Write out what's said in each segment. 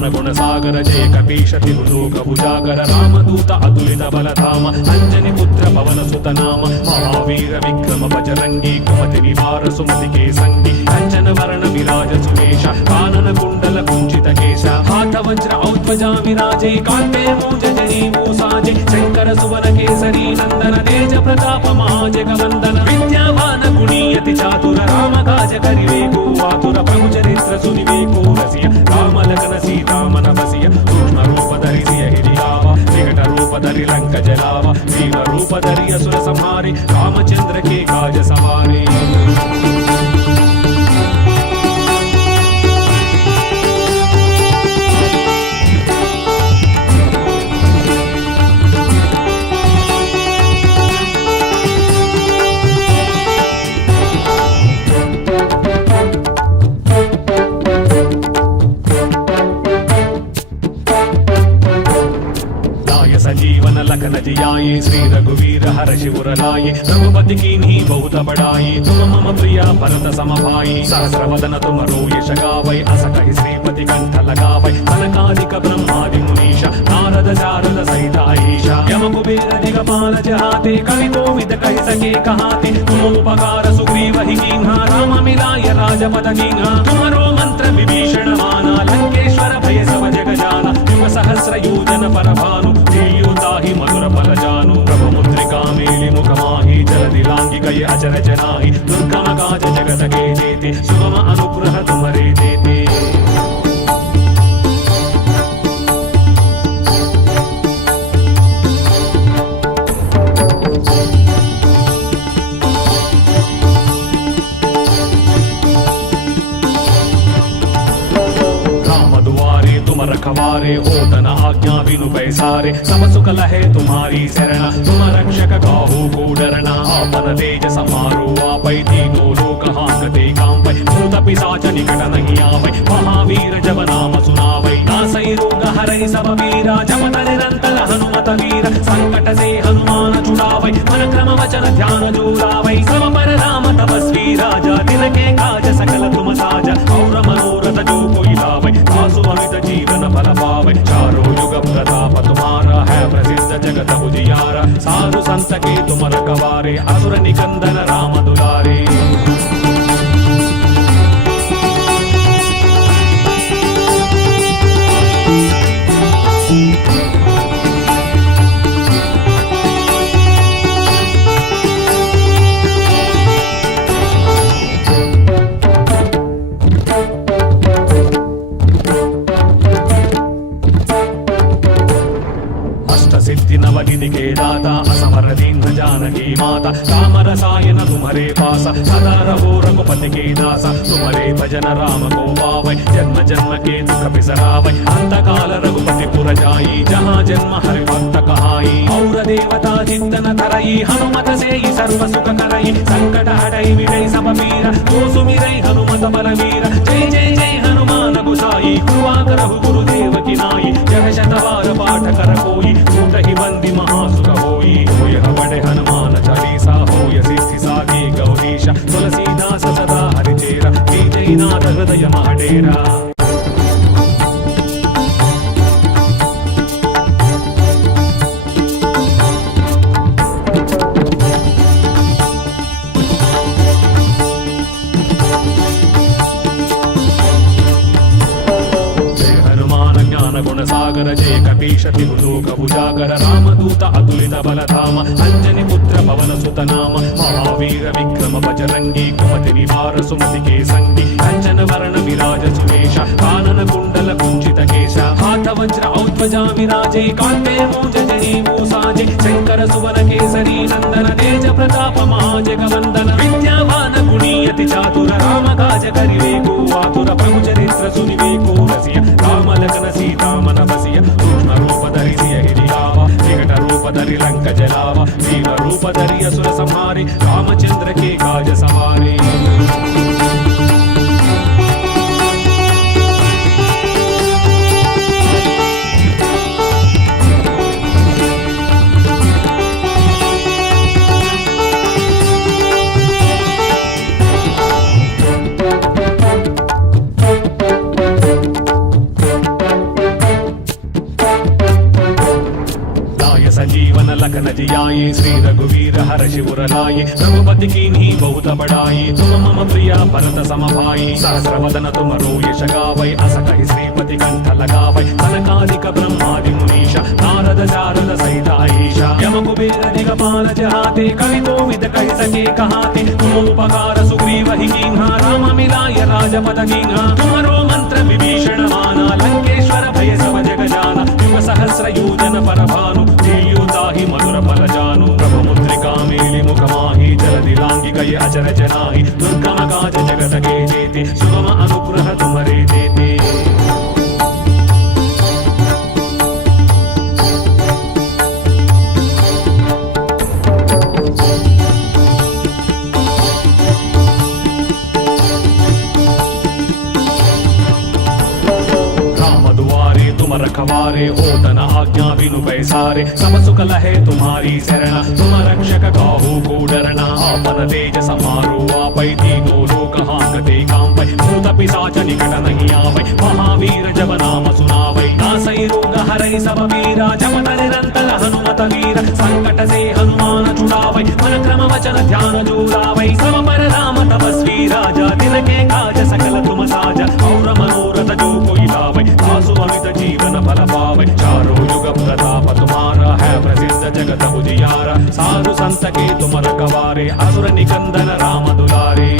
జ్ఞాన గుణ సాగర జయ కపీశతి లోక భుజాగర రామదూత అతులిత బలధామ అంజని పుత్ర పవన సుత నామ మహావీర విక్రమ బజరంగి కుమతి నివార సుమతి కేసంగి కంచన వర్ణ విరాజ సువేష కానన కుండల కుంచిత కేశ హాట వజ్ర ఔధ్వజా విరాజే కాంతే మూజ జనీ మూసాజే శంకర సువన కేసరీ నందన తేజ ప్రతాప మహాజగవందన విద్యావాన గుణీయతి చాతుర రామ కాజ కరివేకు ఆతుర ప్రభు చరిత్ర సునివేకు రసియ రామలగన సీతామన వసియ సూక్ష్మ రూపధరి సియ హిరియావ వికట రూపధరి లంక జలావ జీవ రూపధరి అసుర సంహారి రామచంద్ర के काज सवारे संजीवन लखन जियाए श्री रघुवीर हर शिवर लाए रघुपति की नी बहुत बड़ाई तुम मम प्रिया भरत सम भाई सहस्र वदन तुम यश गावै अस कहि श्रीपति कंठ लगावै सनकादिक ब्रह्मादि मुनीश नारद शारद सहित ईशा यम कुबेर दिगपाल जहाते कवि कोविद कहि सके कहाते तुम उपकार सुग्रीव ही कीन्हा राम मिलाय राजपद कीन्हा तुम्हारो मंत्र विभीषण माना लंकेश्वर भय सब जग जाना युग सहस्र योजन पर भानु हि मधुर फल जानु प्रभु मुद्रिका मेलि मुख माहि जलधि लांघि कय अचर जनाहि दुर्गम काज जगत के जेते सुगम अनुग्रह तुम्हारे देते रखवारे ओदन आज्ञा बिनु पैसारे सब सुख लहे तुम्हारी शरण तुम रक्षक काहू को डरना आपन तेज समारो आपै तीनों लोक हांगते कांपै भूत पिशाच निकट नहीं आवै महावीर जब नाम सुनावै नासै रोग हरै सब वीरा जपत निरंतर हनुमत वीर संकट से हनुमान छुड़ावै मन क्रम वचन ध्यान जोड़ावै सब पर राम तपस्वी राजा दिल के काज सकल तुम साजा और मनोरथ जो कोई लावै आसु अमित जीवन फल पावै चारों युग प्रताप तुम्हारा है प्रसिद्ध जगत उजियारा साधु संत के तुम रखवारे असुर निकंदन राम दुलारे नवनिधि के दाता असमर दीन जानकी माता राम रसायन तुम्हारे पास सदा रहो रघुपति के दासा तुम्हारे भजन राम को पावै जन्म जन्म के दुख बिसरावै अंत काल रघुपति पुर जाई जहाँ जन्म हरि भक्त कहाई और देवता चिंतन धरई हनुमत से ही सर्व सुख करई संकट हटई मिटई सब पीरा तो सुमिरई हनुमत बलवीर जय जय जय हनुमान गोसाई कृपा करहु गुरुदेव की नाई जग शतवार पाठ कर कोई टूट ही बंदी महासुख होई होय बड़े हनुमान चालीसा होय सिद्धि साधी गौरीश तुलसीदास सदा हरिचेरा जयनाथ हृदय महाडेरा गुण सागर जय कपीशति लोक भुजागर रामदूत अतुलित बलधाम अंजनी पुत्र पवन सुत नाम महावीर विक्रम बजरंगी कुमति निवार सुमति केसंगी कंचन वर्ण विराज सुवेश कानन कुंडल कुंचित केश हाथ वज्र औध्वजा विराजे कांते मूज जनी मूसाजे शंकर सुवन केसरी नंदन तेज प्रताप महाजगवंदन विद्यावान गुणीयति चातुर राम काज करिवेको आतुर प्रभु चरित्र सुनिवेको रसिय रामलखन सीतामन वसिय सूक्ष्म रूपधरि सिय हिरियाव विकट रूपधरि लंक जलाव जीव रूपधरि असुर संहारि रामचंद्र के काज सवारे जियाए श्री रघुवीर हर शिवर लाए रघुपति कीन्ही बहुत बड़ाई तुम मम प्रिया भरत सम भाई सहस्रवदन तुम यश गावै अस कहि श्रीपति कंठ लगावै सनकादिक ब्रह्मादि मुनीश नारद शारद सहित ईशा यम कुबेर दिगपाल जहाते कवि कोविद कहि सके कहाते तुम उपकार सुग्रीव ही कीन्हा राम मिलाय राजपद कीन्हा तुम्हारो मंत्र विभीषण माना लंकेश्वर भय सब जग जाना युग सहस्र योजन पर भानु हि मधुर फल जानु प्रभु मुद्रिका मेलि मुख माहि जलधि लांघि गए अचर जनाहि दुर्गम काज जगत के जेते सुगम अनुग्रह तुम्हारे देते। रखवारे होतन आज्ञा बिनु पैसारे सब सुख लहे तुम्हारी शरण तुम रक्षक काहू को डरना आपन तेज समारो आपै तीनों लोक हांकते कांपै भूत पिशाच निकट नहीं आवै महावीर जब नाम सुनावै नासै रोग हरै सब पीरा जपत निरंतर हनुमत वीर संकट से हनुमान छुड़ावै मन क्रम वचन ध्यान जोड़ावै सब पर राम तपस्वी राजा दिन के काज सकल तुम साजा और मनोरथ जो कोई लावै आसु अमित जीवन फल पावै चारों युग प्रताप तुम्हारा है प्रसिद्ध जगत उजियारा साधु संत के तुम रखवारे असुर निकंदन राम दुलारे।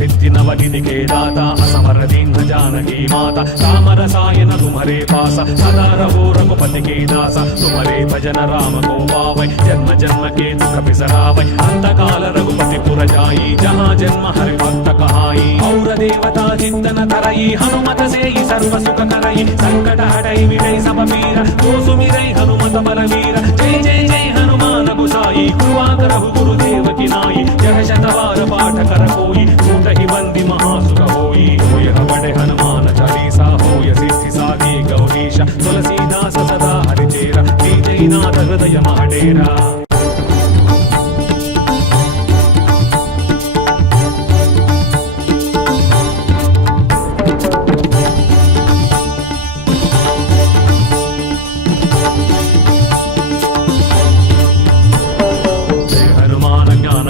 सिद्धि के दाता असमर दीन जानकी माता राम रसायन तुम्हारे पासा सदा रहो रघुपति के दासा तुम्हारे भजन राम को पावै जन्म जन्म के दुख बिसरावै अंत काल रघुपति पुर जाई जहाँ जन्म हरि भक्त कहाई और देवता चिंतन धरई हनुमत से ही सर्व सुख करई संकट हटई मिटई सब पीरा तो सुमिरै हनुमत बलवीर जय जय जय हनुमान गोसाई कृपा करहु गुरुदेव की नाई जय शतवार पाठ कर कोई टूट ही बंदी महासुख होई होय हवड़े हनुमान चालीसा होय सिद्धि साधी गौरीशा तुलसीदास सदा हरिचेरा जय नाथ हृदय महाडेरा।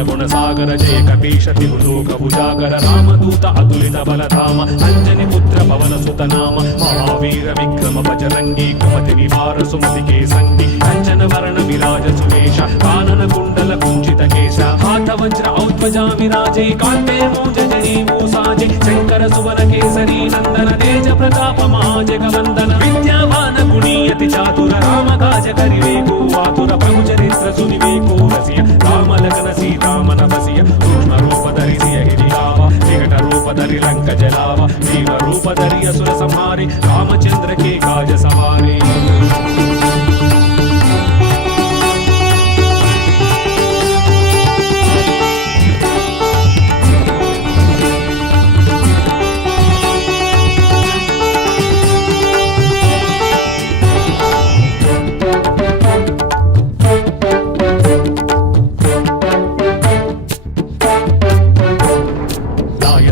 गुण सागर जय कपीश तिहु लोक उजागर रामदूत अतुलित बलधाम अंजनी पुत्र पवन सुत नाम महावीर विक्रम बजरंगी कुमति निवार सुमति के संगी कंचन वर्ण विराज सुरेश कानन कुंडल कुंचित केश हाथ वज्र औध्वजा विराजे कांते मूंज जनेऊ साजे शंकर सुवन केसरी नंदन तेज प्रताप महाजगवंदन विद्यावान गुणी अति चातुर राम काज करिवे को आतुर प्रभु चरित्र सुनिवे को रसिया राम लखन सीता मन बसिया सूक्ष्म रूप धरि सिय हिरियावा विकट रूप धरि लंक जलावा जीव रूप धरि असुर संहारे रामचंद्र के काज सवारे।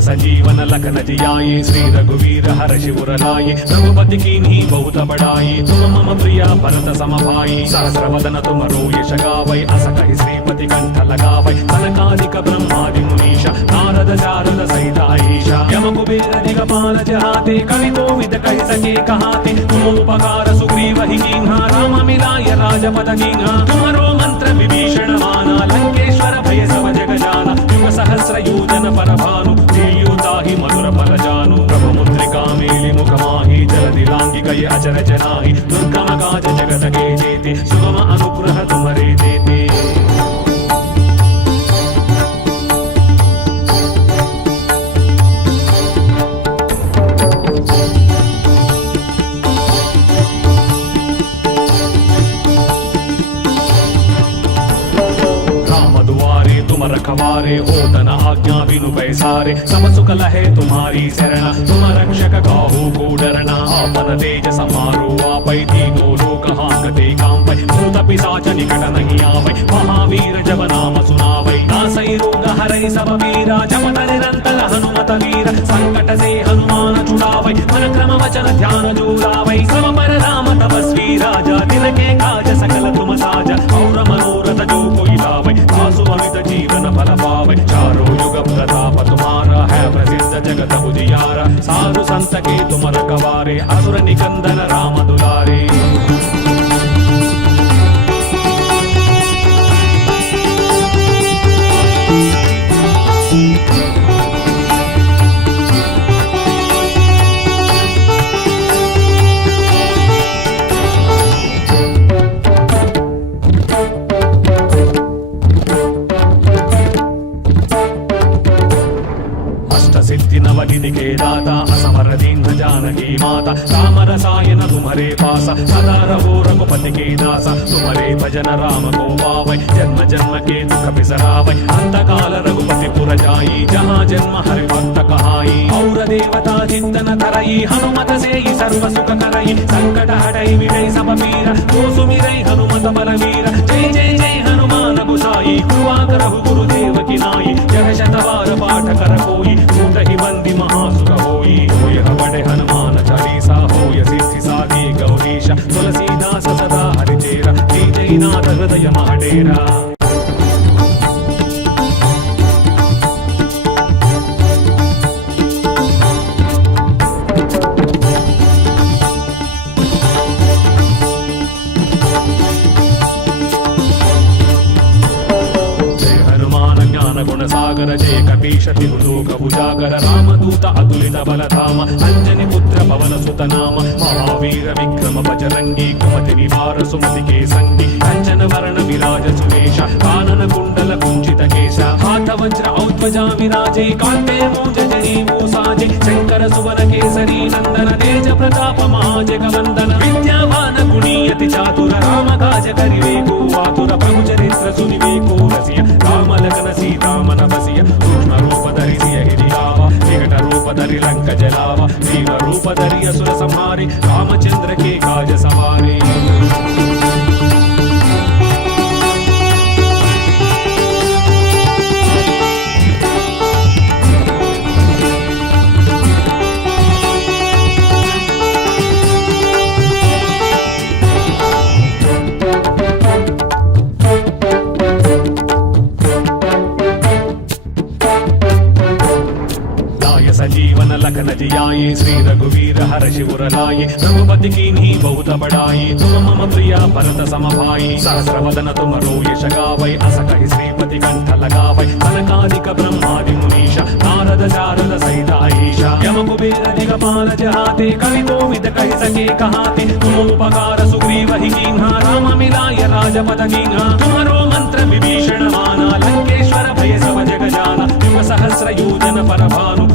संजीवन लखन जियाए श्री रघुवीर हर शिवर लाए रघुपति कीन्ही बहुत बड़ाई तुम मम प्रिया भरत सम भाई सहस्रवदन तुम यश गावै अस कहि श्रीपति कंठ लगावै सनकादिक ब्रह्मादि मुनीश नारद शारद सहित ईशा यम कुबेर दिगपाल जहाते कवि कोविद कहि सके कहाते तुम उपकार सुग्रीव ही कीन्हा राम मिलाय राजपद कीन्हा तुम्हारो मंत्र विभीषण माना लंकेश्वर भय सब जग जाना युग सहस्र योजन पर भानु हि मधुर फल जानु प्रभु मुद्रिका मेलि मुख माहि जलधि लांघि गए अचर जनाहि दुर्गम काज जगत के जेते सुगम अनुग्रह तुम्हारे देते। तुम रखवारे होतन आज्ञा बिनु पैसारे सब सुख लहे तुम्हारी शरण तुम रक्षक काहू को डरना आपन तेज समारो आपै तीनों लोक हांकते कांपै भूत पिशाच निकट नहीं आवै महावीर जब नाम सुनावै नासै रोग हरै सब वीरा जपत निरंतर हनुमत वीर संकट से हनुमान छुड़ावै मन क्रम वचन ध्यान जोड़ावै सब पर राम तपस्वी राजा दिन के काज सकल तुम साजा और मनोरथ जो कोई लावै आसु अमित जीवन फल पावै चारों युग प्रताप तुम्हारा है प्रसिद्ध जगत उजियारा साधु संत के तुम रखवारे असुर निकंदन राम दुलारे सिद्धि नवनिधि के दाता असमर दीन जानकी माता राम रसायन तुम्हारे पासा सदा रहो रघुपति के दासा तुम्हारे भजन राम को पावै जन्म जन्म के दुख बिसरावै अंत काल रघुपति पुर जाई जहाँ जन्म हरि भक्त कहाई और देवता चिंतन धरई हनुमत से ही सर्व सुख करई संकट हटई मिटई सब पीरा तो सुमिरई हनुमत बलवीर जय जय जय हनुमान गोसाई कृपा करहु गुरुदेव की नाई जय शतवार पाठ कर कोई ही बंदी महासुख होई होय बड़े हनुमान चालीसा होय सिद्धि साधी गौरीश तुलसीदास सदा हरिचेरा जय जय नाथ हृदय महाडेरा गुण सागर जय कपीशति लोक उजागर रामदूत अतुलित बलधाम अंजनी पुत्र पवन सुत नाम महावीर विक्रम बजरंगी कुमति निवार सुमति के संगी कंचन वर्ण विराज सुवेश कानन कुंडल कुंचित केश हाथ वज्र औध्वजा विराजे कांते मूंज जनेऊ साजे शंकर सुवन केसरी नंदन तेज प्रताप महाजगवंदन विद्यावान गुणीयति चातुर राम काज करिवे को आतुर प्रभु चरित्र सुनिवे को रसिया राम लखन सीता मन बसिया सूक्ष्म रूप धरिसिय हिरियावा विकट रूप धरि लंक जलावा वीर रूप धरि असुर संहारे रामचंद्र के काज सवारे जीवन लखन जियाए श्री रघुवीर हर शिवर लाए रघुपति कीन्ही बहुत बड़ाई तुम मम प्रिया भरत सम भाई सहस्र वदन तुम यश गावै अस कहि श्रीपति कंठ लगावै सनकादिक ब्रह्मादि मुनीश नारद शारद सहित अहीशा यम कुबेर दिगपाल जहाते कवि कोविद कहि सके कहाते तुम उपकार सुग्रीव ही कीन्हा राम मिलाय राजपद कीन्हा तुम्हारो मंत्र विभीषण माना लंकेश्वर भय सब जग जाना युग सहस्र योजन पर भानु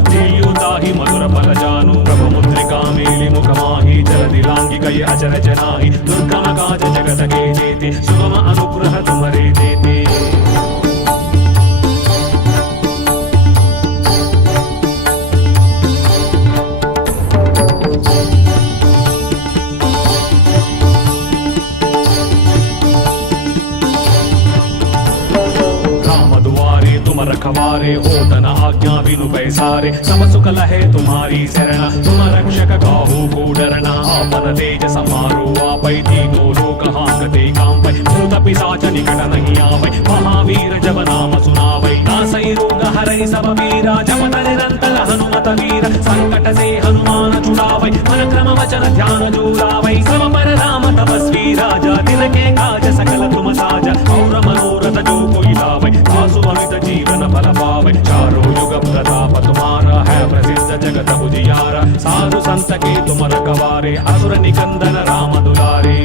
ताहि मधुर फल जानु प्रभु मुद्रिका मेलि मुख माहि जल दिलांगी कई अचर जनाहि दुर्गम काज जगत के जेते सुगम अनुग्रह तुम्हारे देते रखवारे होतन आज्ञा बिनु पैसारे सब सुख लहे तुम्हारी शरण तुम रक्षक काहू को डरना आपन तेज समारो आपै तीनों लोक हांकते कांपै भूत पिशाच निकट नहीं आवै महावीर जब नाम सुनावै नासै रोग हरै सब वीरा जपत निरंतर हनुमत वीर संकट से हनुमान छुड़ावै मन क्रम वचन ध्यान जोड़ावै सब पर राम तपस्वी राजा दिन के काज सकल तुम साजा और मनोरथ जो कोई लावै आसु अमित जीवन फल पावै चारों युग प्रताप तुम्हारा है प्रसिद्ध जगत उजियारा साधु संत के तुम रखवारे असुर निकंदन राम दुलारे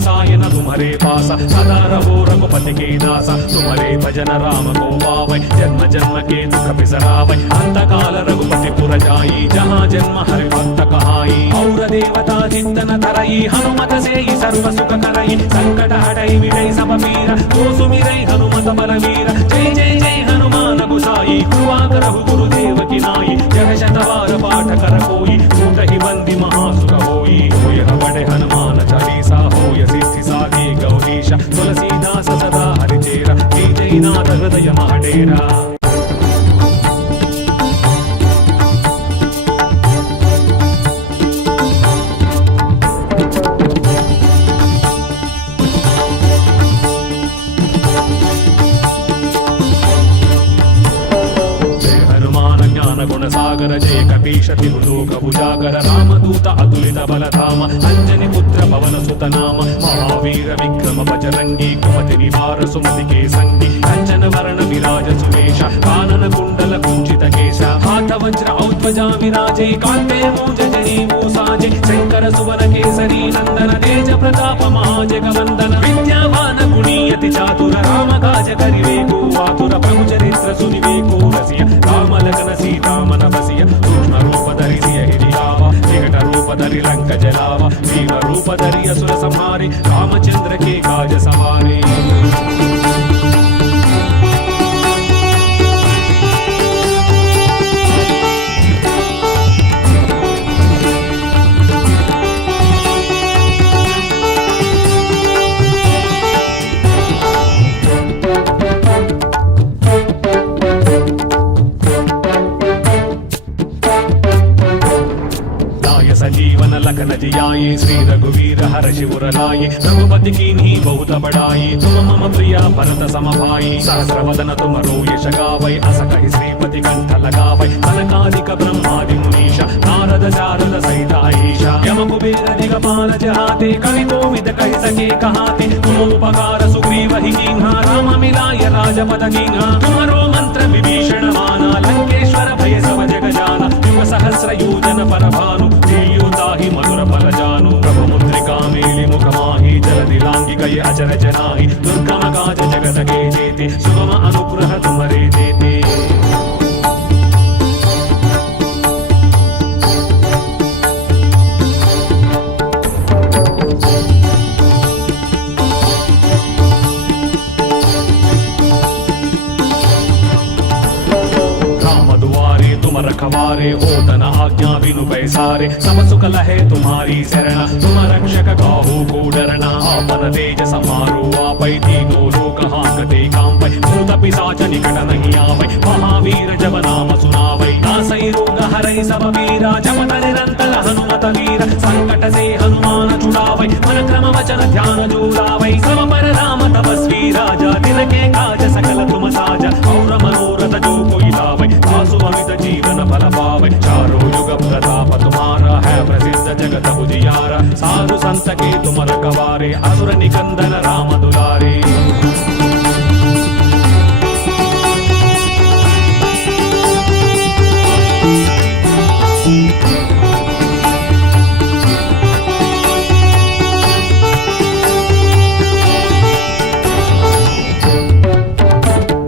सायन तुम्हारे पास सदा रहो रघुपति के दास तुम्हारे भजन राम को पावै जन्म जन्म के दुख बिसरावै अंत काल रघुपति पुर जाई जहाँ जन्म हरि भक्त कहाई और देवता चिंतन धरई हनुमत से सर्व सुख करई संकट हटई मिटई सब पीरा तो सुमिरई हनुमत बलवीर जय जय जय हनुमान गुसाई कृपा करहु गुरुदेव की नाई जग शतवार पाठ कर कोई टूट ही बंदी महासुख होई होय हवड़े हनुमान चालीसा होय सिद्धि साधी गौरीश तुलसीदास सदा हरिचेरा जय जय नाथ हृदय महाडेरा सागर जय कपीशति लोक भुजागर रामदूत अतुलित बलधाम अंजनी पुत्र पवन सुत नाम महावीर विक्रम बजरंगी कुमति निवार सुमति के संगी कंचन वर्ण विराज सुवेश कानन कुंडल कुंचित केश हाथ वज्र औध्वजा विराजे कांते मूंज जनेऊ साजे शंकर सुवन केसरी नंदन तेज प्रताप महाजगवंदन विद्यावान गुणीयति चातुर राम काज करिवे को आतुर प्रभु चरित्र सुनिवे को रसिया राम लगन सीता मन बसिया सूक्ष्म रूप धरि सिय हिरियावा विकट रूप धरि लंक जलावा भीम रूप धरि असुर संहारे रामचंद्र के काज सवारे जीवन लखन जियाए श्री रघुवीर हर शिवर लाए रघुपति कीन्ही बहुत बड़ाई तुम मम प्रिया भरत सम भाई सहस्र वदन तुम यश गावै अस कहि श्रीपति कंठ लगावै सनकादिक ब्रह्मादि मुनीश नारद शारद सहित अहीश यम कुबेर दिगपाल जहाते कवि कोविद कहि सके कहाते तुम उपकार सुग्रीव ही कीन्हा राम मिलाय राजपद कीन्हा तुम्हारो मंत्र विभीषण माना लंकेश्वर भय सब जग जाना युग सहस्र योजन पर भानु ताहि मधुर फल जानु प्रभु मुद्रिका मेलि मुख माहि जल दिलांगी कय अचर जनाहि दुर्गम काज जगत के जेते सुगम अनुग्रह तुम्हारे देते रखवारे होतन आज्ञा बिनु पैसारे सब सुख लहे तुम्हारी शरण तुम रक्षक काहू को डरना आपन तेज समारो आपै तीनों लोक हांकते कांपै भूत पिशाच निकट नहीं आवै महावीर जब नाम सुनावै नासै रोग हरै सब पीरा जपत निरंतर हनुमत वीर संकट से हनुमान छुड़ावै मन क्रम वचन ध्यान जो लावै